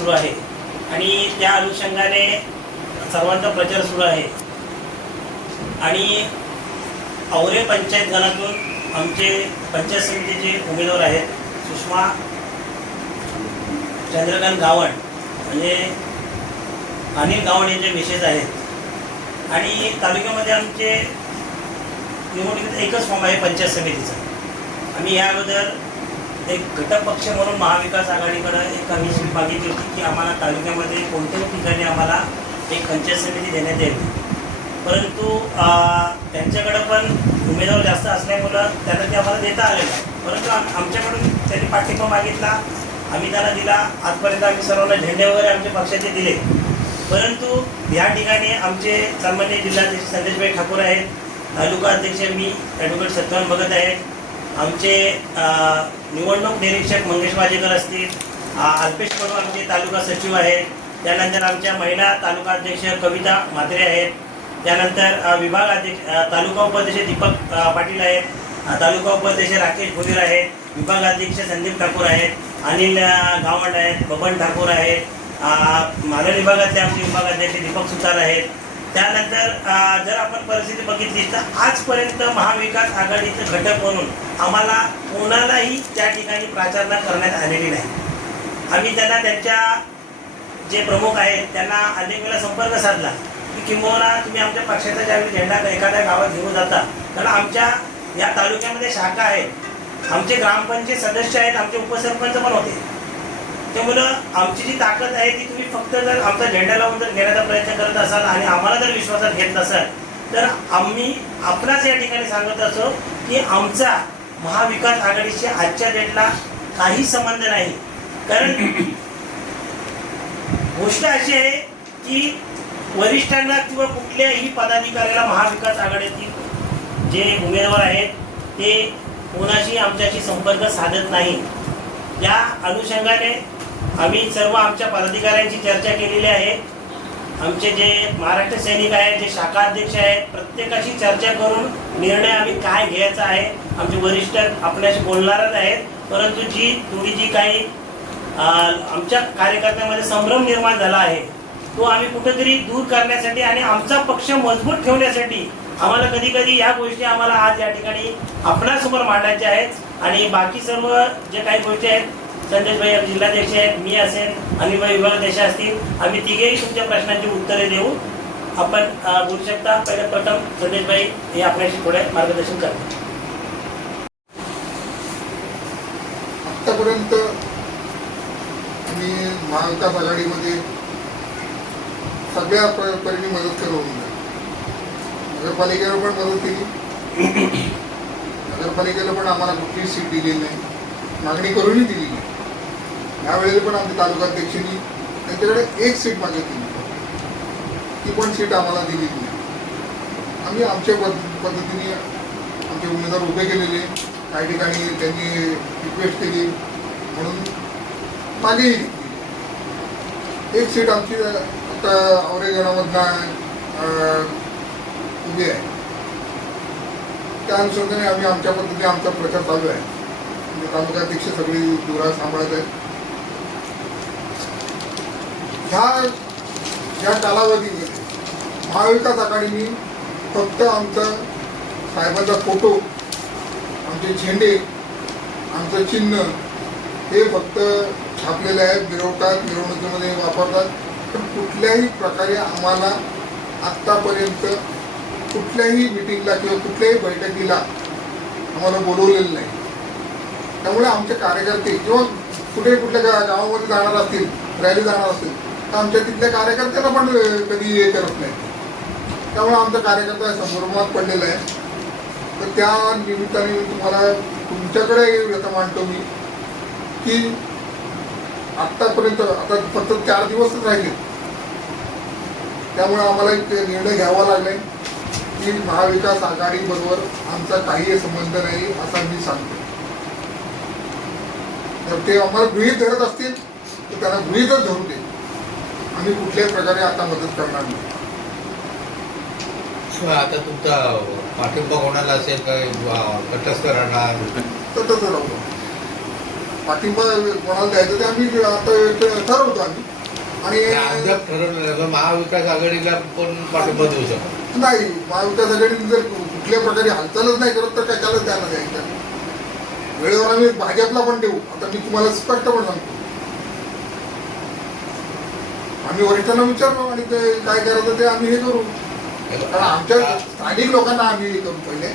सुरू आहे. आणि त्या अनुषंगाने सर्वांचा प्रचार सुरू आहे. आणि औरे पंचायत गणातून आमचे पंचायत समितीचे उमेदवार आहेत सुषमा चंद्रकांत गावण म्हणजे अनिल गावण यांचे विशेष आहेत. आणि तालुक्यामध्ये आमचे निवडणुकीत एकच फॉर्म आहे पंचायत समितीचा. आम्ही या अगोदर एक घटक पक्ष म्हणून महाविकास आघाडीकडं एक आम्ही मागितली होती की आम्हाला तालुक्यामध्ये कोणत्याही ठिकाणी आम्हाला एक पंचायत समिती देण्यात यावी परंतु त्यांच्याकडं पण उमेदवार जास्त असल्यामुळं त्यांना ते आम्हाला देता आले परंतु आमच्याकडून त्यांनी पाठिंबा मागितला. आम्ही त्यांना दिला. आजपर्यंत आम्ही सर्वांना झेंडे वगैरे आमच्या पक्षाचे दिले. परंतु या ठिकाणी आमचे सामान्य जिल्हाध्यक्ष संदेशभाई ठाकूर आहेत. तालुका अध्यक्ष मी ॲडव्होकेट सत्यवान भगत आहेत. आमचे निवडणूक निरीक्षक मंगेश वाजेकर असतील अल्पेश कडू आमचे तालुका सचिव आहेत त्यानंतर आमच्या महिला तालुका अध्यक्ष कविता म्हात्रे आहेत त्यानंतर विभाग अध्यक्ष तालुका उपाध्यक्ष दीपक पाटील आहेत तालुका उपाध्यक्ष राकेश भुवीर आहेत विभाग अध्यक्ष संदीप ठाकूर आहेत अनिल गावंड आहेत बबन ठाकूर आहेत अ, मानव विभागातले आमचे विभाग अध्यक्ष दीपक सुतार आहेत त्यानंतर जर आपण परिस्थिती बघितली तर आजपर्यंत महाविकास आघाडीचं घटक म्हणून आम्हाला कोणालाही त्या ठिकाणी प्राचारणा करण्यात आलेली नाही. आम्ही त्यांना त्यांच्या जे प्रमुख आहेत त्यांना अनेक वेळा संपर्क साधला की किंबहुना तुम्ही आमच्या पक्षाचा ज्यावेळी झेंडा एखाद्या गावात घेऊन जाता कारण आमच्या या तालुक्यामध्ये शाखा आहेत. आमचे ग्रामपंचायत सदस्य आहेत आमचे उपसरपंच पण होते. त्यामुळं आमची जी ताकद आहे ती तुम्ही फक्त जर आमचा झेंडा लावून जर घेण्याचा प्रयत्न करत असाल आणि आम्हाला जर विश्वासात घेत नसाल तर आम्ही आपणाच या ठिकाणी सांगत असो की आमचा महाविकास आघाडीशी आजच्या डेटला काही संबंध नाही. कारण गोष्ट अशी आहे की वरिष्ठांना किंवा कुठल्याही पदाधिकाऱ्याला महाविकास आघाडीतील जे उमेदवार आहेत ते कोणाशी आमच्याशी संपर्क साधत नाही. या अनुषंगाने आम्ही सर्व आमच्या पदाधिकाऱ्यांची चर्चा केलेली आहे. आमचे जे महाराष्ट्र सैनिक आहेत जे शाखा अध्यक्ष आहेत प्रत्येकाशी चर्चा करून निर्णय आम्ही काय घ्यायचा आहे आमचे वरिष्ठ आपल्याशी बोलणारच आहेत. परंतु जी थोडी जी काही आमच्या कार्यकर्त्यामध्ये संभ्रम निर्माण झाला आहे तो आम्ही कुठेतरी दूर करण्यासाठी आणि आमचा पक्ष मजबूत ठेवण्यासाठी आम्हाला कधी कधी या गोष्टी आम्हाला आज या ठिकाणी आपणासमोर मांडायच्या आहेत. आणि बाकी सर्व जे काही गोष्टी आहेत संदेशभाई जिल्हाध्यक्ष आहेत मी असेल अनिलभाई विभागाध्यक्ष असतील. आम्ही तिघेही तुमच्या प्रश्नांची उत्तरे देऊ. आपण बोलू शकता. पहिले प्रथम संदेशभाई हे आपल्याशी थोडे मार्गदर्शन करतात आत्तापर्यंत मी महाविकास आघाडीमध्ये सगळ्या प- परीने मदत करून नगरपालिकेला पण मदत केली. नगरपालिकेला पण आम्हाला कुठलीच सीट दिली नाही. मागणी करूनही दिली यावेळेला पण आमच्या तालुकाध्यक्षांनी त्यांच्याकडे एक सीट मागितली ती पण सीट आम्हाला दिली नाही आम्ही आमच्या पद पद्धतीने आमचे उमेदवार उभे केलेले काही ठिकाणी त्यांनी रिक्वेस्ट केली. म्हणून मागे एक सीट आमची आता औरेगणामधनं उभी आहे. त्या अनुषंगाने आम्ही आमच्या पद्धतीने आमचा प्रचार चालू आहे. म्हणजे तालुकाध्यक्ष सगळी दुरा सांभाळत आहेत. ह्या ह्या कालावधीमध्ये महाविकास आघाडीने फक्त आमचा साहेबांचा फोटो आमचे झेंडे आमचं चिन्ह हे फक्त छापलेले आहेत मिरवतात मिरवणुकीमध्ये वापरतात. पण कुठल्याही प्रकारे आम्हाला आत्तापर्यंत कुठल्याही मिटिंगला किंवा कुठल्याही बैठकीला आम्हाला बोलवलेलं नाही. त्यामुळे आमचे कार्यकर्ते किंवा कुठे कुठल्या गा- गावामध्ये जाणार असतील रॅली जाणार असतील आमच्या तिथल्या कार्यकर्त्यांना पण कधी हे करत नाही. त्यामुळे आमचा कार्यकर्ता संभ्रमात पडलेला आहे. तर त्या निमित्ताने मी तुम्हाला तुमच्याकडे व्यथा मांडतो मी की आत्तापर्यंत आता फक्त चार दिवसच राहिले. त्यामुळे आम्हाला एक निर्णय घ्यावा लागलाय की महाविकास आघाडीबरोबर आमचा काही संबंध नाही असा मी सांगतो. तर ते आम्हाला गृहीत धरत असतील तर त्यांना गृहितच धरू दे आम्ही कुठल्याही प्रकारे आता मदत करणार नाही. आता तुमचा पाठिंबा कोणाला असेल काय तटस्थ राहणार. तसं राहतो पाठिंबा कोणाला द्यायचं ते आम्ही आता ठरवतो आम्ही. आणि अद्याप ठरवलं महाविकास आघाडीला पण पाठिंबा देऊ शकतो. नाही महाविकास आघाडीने जर कुठल्या प्रकारे हालचालच नाही करत तर कशाला त्यांना द्यायचं वेळेवर आम्ही भाजपला पण देऊ. आता मी तुम्हाला स्पष्ट पण सांगतो. आम्ही वरिष्ठांना विचारलो आणि ते काय करायचं ते आम्ही हे करू. कारण आमच्या स्थानिक लोकांना आम्ही हे करू पहिले.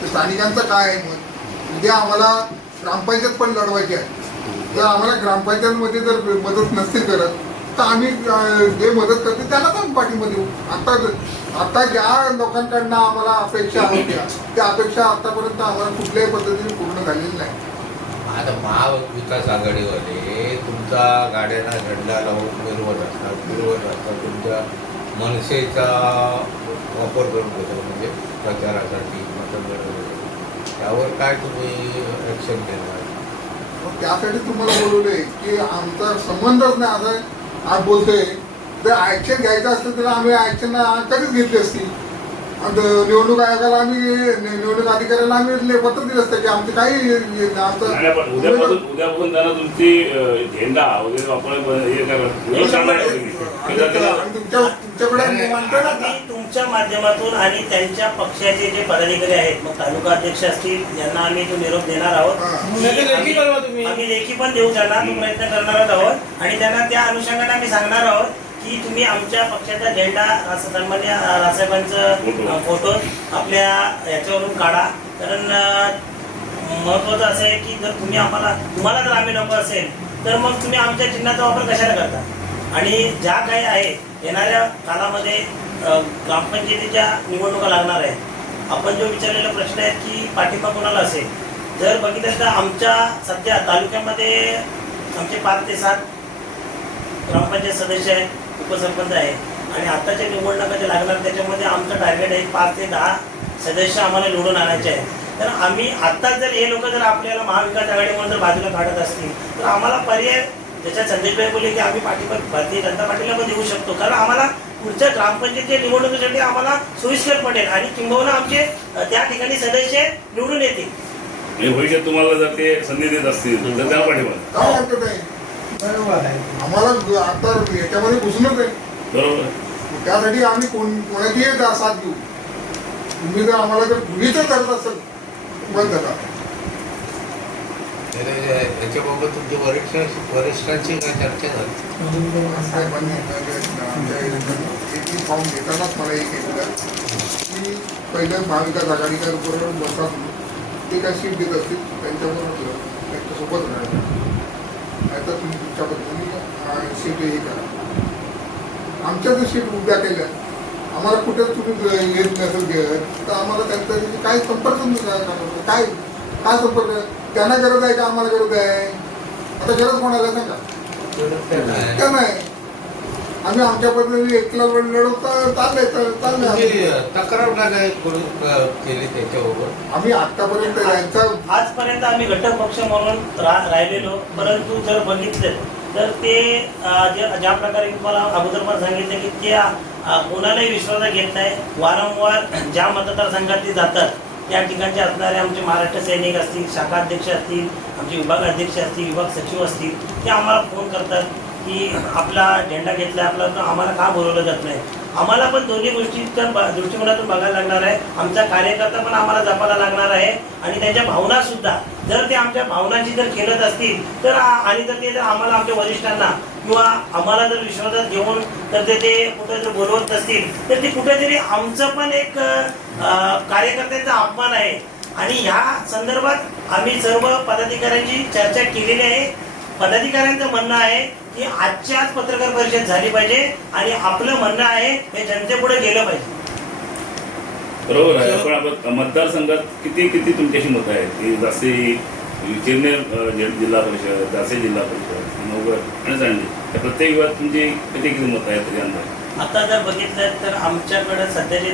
तर स्थानिकांचं काय आहे मत? उद्या आम्हाला ग्रामपंचायत पण लढवायची आहे. जर आम्हाला ग्रामपंचायतमध्ये जर मदत नसतील करत तर आम्ही जे मदत करते त्यालाच आम्ही पाठिंबा देऊ. आता आता ज्या लोकांकडनं आम्हाला अपेक्षा होत्या त्या अपेक्षा आतापर्यंत आम्हाला कुठल्याही पद्धतीने पूर्ण झालेली नाही. आता महाविकास आघाडीवाले तुमचा गाड्यांना झंडा लावून फिरवत असतात फिरवत असतात. तुमच्या मनसेचा वापर करून घेतात म्हणजे प्रचारासाठी मतदान त्यावर काय तुम्ही ॲक्शन घेणार? मग त्यासाठी तुम्हाला बोलवले की आमचा संबंधच नाही आता आज बोलतोय. जर ऍक्शन घ्यायचं असतं तर आम्ही ऍक्शन कधीच घेतली असती. आणि निवडणूक आयोगाला आम्ही निवडणूक अधिकाऱ्याला आम्ही पत्र दिलं असतं की आमचं काही आमचं उद्यापासून उद्यापासून तुमची झेंडा वगैरे हे करा आणि तुमच्या तुमच्याकडे म्हणतो ना आम्ही तुमच्या माध्यमातून आणि त्यांच्या पक्षाचे जे पदाधिकारी आहेत मग तालुका अध्यक्ष असतील यांना आम्ही तो निरोप देणार आहोत. आम्ही लेखी पण देऊ त्यांना तो प्रयत्न करणार आहोत. आणि त्यांना त्या अनुषंगाने आम्ही सांगणार आहोत की तुम्ही आमच्या पक्षाचा झेंडा सन्मान्य रासाहेबांचं फोटो. आपल्या याच्यावरून काढा. कारण महत्वाचं असं आहे की जर तुम्ही आम्हाला तुम्हाला जर आम्ही नको असेल तर मग तुम्ही आमच्या चिन्हाचा वापर कशाला करता? आणि ज्या काही आहे येणाऱ्या कालामध्ये अ, ग्रामपंचायतीच्या निवडणुका लागणार आहेत. आपण जो विचारलेला प्रश्न आहे की पाठिंबा कोणाला असेल? जर बघितलं तर आमच्या सध्या तालुक्यामध्ये आमचे पाच ते सात ग्रामपंचायत सदस्य आहेत. उपसरपंच आहे. आणि आताच्या निवडणुका जे लागणार त्याच्यामध्ये आमचं टार्गेट आहे पाच ते दहा सदस्य आम्हाला निवडून आणायचे आहे तर आम्ही आत्ताच जर हे लोक जर आपल्याला महाविकास आघाडीमध्ये जर बाजूला काढत असतील तर आम्हाला पर्याय ज्याच्यात संदेशभाई बोलले की आम्ही पाठिंबा भारतीय जनता पार्टीला पण देऊ शकतो. कारण आम्हाला पुढच्या ग्रामपंचायतीच्या निवडणुकीसाठी आम्हाला सोयीस्कर पडेल आणि किंबहुना आमचे त्या ठिकाणी सदस्य निवडून येतील. आणि भविष्यात तुम्हाला जर ते संधी देत असतील तर त्याला पाठिंबा काय हरकत आहे आम्हाला आता याच्यामध्ये घुसणंच आहे. बरोबर. त्यासाठी आम्ही कोण कोणाचीही दा- साथ घेऊ तुम्ही जर आम्हाला जर गुन्हेच करत असेल बंद करा. तर याच्याबाबत तुमच्या वरिष्ठ वरिष्ठांची काय चर्चा झाली? साहेबांनी फॉर्म घेतानाच मला एक केलं की पहिलं महाविकास आघाडीकर बरोबर बसतात ते काय सीट देत असतील त्यांच्याबरोबर त्यांच्यासोबत राहायचं. तर तुम्ही तुमच्या पद्धतीने सीट हे करा. आमच्या जर सीट उभ्या केल्या. आम्हाला कुठे तुम्ही येत नसेल घेत तर आम्हाला त्यांचा काय संपर्क नाही. काय काय संपर्क? त्यांना गरज आहे का? आम्हाला गरज आहे? आता गरज कोणाला सांगा. का नाही. आम्ही आमच्या पद्धतीने एकला लढवता चाललंय तर तुमची आमचं. तक्रार काय केली त्याच्याबरोबर. आम्ही आतापर्यंत यांचा आजपर्यंत आम्ही घटक पक्ष म्हणून रा राहिलेलो. परंतु जर बघितलं तर ते ज्या प्रकारे तुम्हाला अगोदर पण सांगितलं की ते कोणालाही विश्वासात घेत नाही वारंवार ज्या मतदारसंघात ते जातात त्या ठिकाणचे असणारे आमचे महाराष्ट्र सैनिक असतील शाखा अध्यक्ष असतील आमचे विभाग अध्यक्ष असतील विभाग सचिव असतील ते आम्हाला फोन करतात. की आपला झेंडा घेतला आपला तर आम्हाला का बोलवलं जात नाही? आम्हाला पण दोन्ही गोष्टीच्या दृष्टिकोनातून बघायला लागणार आहे. आमचा कार्यकर्ता पण आम्हाला जपायला लागणार आहे. आणि त्यांच्या भावना सुद्धा. जर ते आमच्या भावनाची जर खेळत असतील तर आणि जर ते जर आम्हाला आमच्या वरिष्ठांना किंवा आम्हाला जर विश्वासात घेऊन तर ते ते कुठे जर बोलवत नसतील तर ते कुठेतरी आमचं पण एक अ, कार्यकर्त्यांचा अपमान आहे. आणि ह्या संदर्भात आम्ही सर्व पदाधिकाऱ्यांची चर्चा केलेली आहे. पदाधिकाऱ्यांचं म्हणणं आहे की आजच्या आज पत्रकार परिषद झाली पाहिजे आणि आपलं म्हणणं आहे हे जनतेपुढे गेलं पाहिजे. बरोबर आहे. पण आपण मतदारसंघात किती किती तुमच्याशी मतं आहेत? की जास्ती चिरनेर अं, जि- जिल्हा परिषद जासे जिल्हा परिषद नवगड आणि सांगली त्या प्रत्येक विभागात तुमची किती किती मतं आहेत तरी अंदाज? आता जर बघितलं तर आमच्याकडे सध्याचे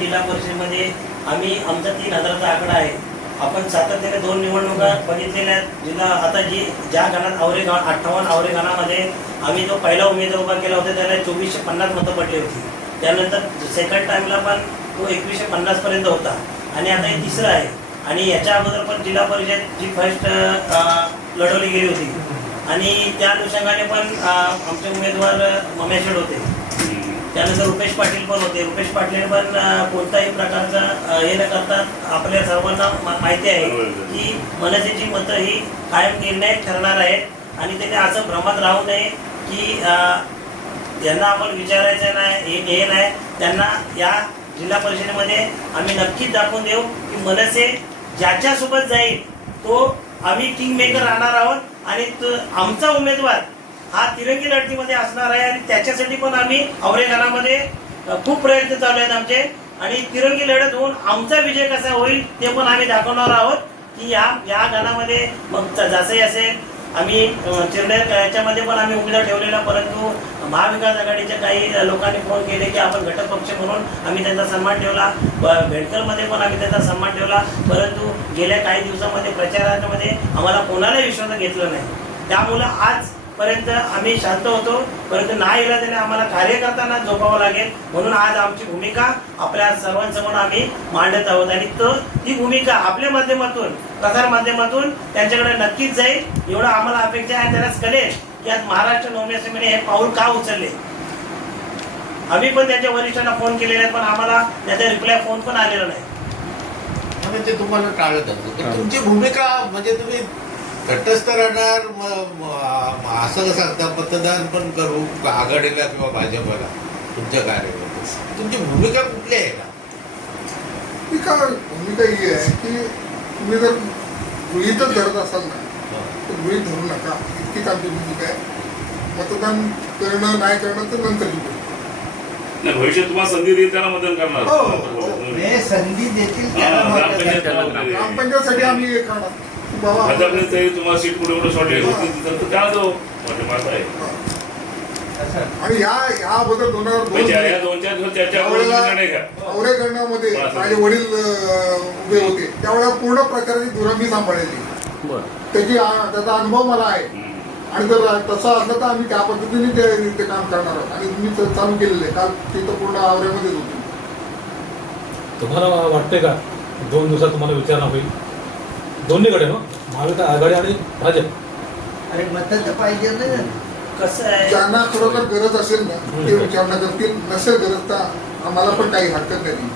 जिल्हा परिषदेमध्ये आम्ही आमचा तीन हजाराचा आकडा आहे. आपण सातत्याने दोन निवडणुका बघितलेल्या आहेत. जिल्हा आता जी ज्या गणात आवरे गाव अठ्ठावन्न आवरे आम्ही जो पहिला उमेदवार उभा केला होता त्याला चोवीसशे पन्नास मतं पडली होती. त्यानंतर सेकंड टाईमला पण तो एकवीसशे पन्नासपर्यंत होता. आणि आता हे तिसरं आहे. आणि याच्या अगोदर पण जिल्हा परिषद जी फर्स्ट लढवली गेली होती. आणि त्या अनुषंगाने पण आमचे उमेदवार ममेश्वर होते. त्यानंतर रुपेश पाटील पण होते रुपेश पाटील पण कोणताही प्रकारचा हे न करता आपल्या सर्वांना माहिती आहे. की मनसेची मतं ही कायम निर्णायक ठरणार आहेत आणि त्याने असं भ्रमात राहू नये की यांना आपण विचारायचं नाही हे हे नाही त्यांना या जिल्हा परिषदेमध्ये आम्ही नक्कीच दाखवून देऊ की मनसे ज्याच्यासोबत जाईल तो आम्ही किंग मेकर राहणार आहोत आणि आमचा उमेदवार हा तिरंगी लढतीमध्ये असणार आहे आणि त्याच्यासाठी पण आम्ही औरेगानामध्ये खूप प्रयत्न चालू आहेत आमचे. आणि तिरंगी लढत होऊन आमचा विजय कसा होईल ते पण आम्ही दाखवणार आहोत की या या गणामध्ये मग ज- जसंही असेल आम्ही अ, चिरनेर याच्यामध्ये पण आम्ही उमेदवार ठेवलेला परंतु महाविकास आघाडीच्या काही लोकांनी फोन केले की आपण घटक पक्ष म्हणून आम्ही त्यांचा सन्मान ठेवला. भेटकरमध्ये पण आम्ही त्यांचा सन्मान ठेवला. परंतु गेल्या काही दिवसामध्ये प्रचारामध्ये आम्हाला कोणालाही विश्वासात घेतलं नाही. त्यामुळं आज पर्यंत आम्ही शांत होतो. परंतु नाही त्याने आम्हाला कार्य करताना झोपावं लागेल. म्हणून आज आमची भूमिका आपल्या सर्वांसमोर आम्ही मांडत आहोत. आणि तो ती भूमिका आपल्या माध्यमातून प्रसार माध्यमातून त्यांच्याकडे नक्कीच जाईल. एवढं आम्हाला अपेक्षा आहे. त्यांनाच कळेल की आज महाराष्ट्र नवनिर्माण हे पाऊल का उचलले? आम्ही पण त्यांच्या वरिष्ठांना फोन केलेले आहेत पण आम्हाला त्याचा रिप्लाय फोन पण आलेला नाही. ते तुम्हाला टाळत तुमची भूमिका म्हणजे तुम्ही तटस्थ राहणार असं सांगता मतदान पण करू का आघाडीला किंवा भाजपला तुमच्या कार्यामध्ये तुमची भूमिका कुठली आहे? का ती का भूमिका ही आहे की तुम्ही जर गृहीतच धरत असाल ना तर गृहीत धरू नका. इतकीच आमची भूमिका आहे. मतदान करणं नाही करणं तर नाही भविष्यात तुम्हाला संधी देईल त्याला मतदान करणार. हो, हो. संधी देतील. ग्रामपंचायतसाठी आम्ही हे करणार. की बाबा भाजपने तरी तुम्हाला सीट पुढे पुढे सोडली होती तिथं तर काय जाऊ म्हणजे माझं आहे. असं. आणि ह्या अगोदर दोन हजार या दोन दोन चार दिवस चर्चा त्यावेळेला करून नाही का? औरेगणामध्ये बरं. माझे वडील उभे होते. त्यावेळेला पूर्ण प्रकारची दुरंगी सांभाळलेली त्याची त्याचा अनुभव मला आहे. आणि जर तसं असलं तर आम्ही त्या पद्धतीने ते ते काम करणार आहोत. आणि मी ते चालू केलेलं आहे. काल तिथं पूर्ण आवऱ्यामध्येच होती. तुम्हाला वाटते का? दोन दिवसात तुम्हाला विचारणा होईल. दोन्हीकडे ना महाविकास आघाडी आणि भाजप. अरे मत तर पाहिजे ना. कसं आहे? ज्यांना खरोखर गरज असेल ना. ते विचारणा करतील. नसेल गरज तर आम्हाला पण काही हरकत नाही.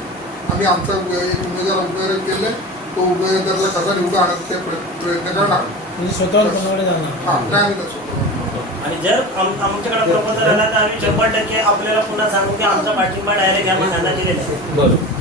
आम्ही आमचा एक उमेदवार उमेदवार केलाय. तो उमेदवाराला कसा निवडून आणत ते प्र- प्रयत्न करणार. म्हणजे स्वतःवर कोणाकडे जाणार? हा नाही आम्ही तसं. आणि जर आम- आमच्याकडे प्रपोजल आला तर आम्ही शंभर टक्के आपल्याला पुन्हा सांगू की आमचा पाठिंबा डायरेक्ट आम्ही त्यांना दिलेला आहे. बरं.